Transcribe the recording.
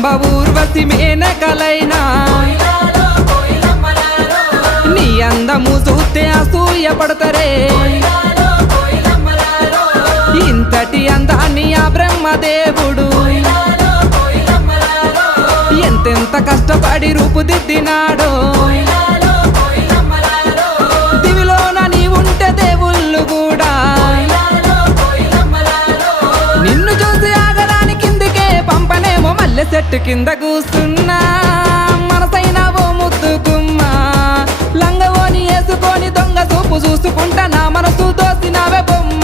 జగదంబ ఊర్వశి మేనకలైనా నీ అందము చూస్తే అసూయ పడతారే ఇంతటి అందాన్ని ఆ బ్రహ్మదేవుడు ఎంతెంత కష్టపడి రూపుదిద్దినాడో దివిలోన నీ ఉంటే దేవుళ్ళు కూడా నిన్ను చూసి ఆగరాని కిందికే పంపనేమో మల్లె చెట్టు కింద కూస్తున్నా మనసైనా ఓ ముద్దుకుమ్మా లంగవోని వేసుకొని దొంగ చూపు చూసుకుంటా నా మనసు దోసినావే బొమ్మ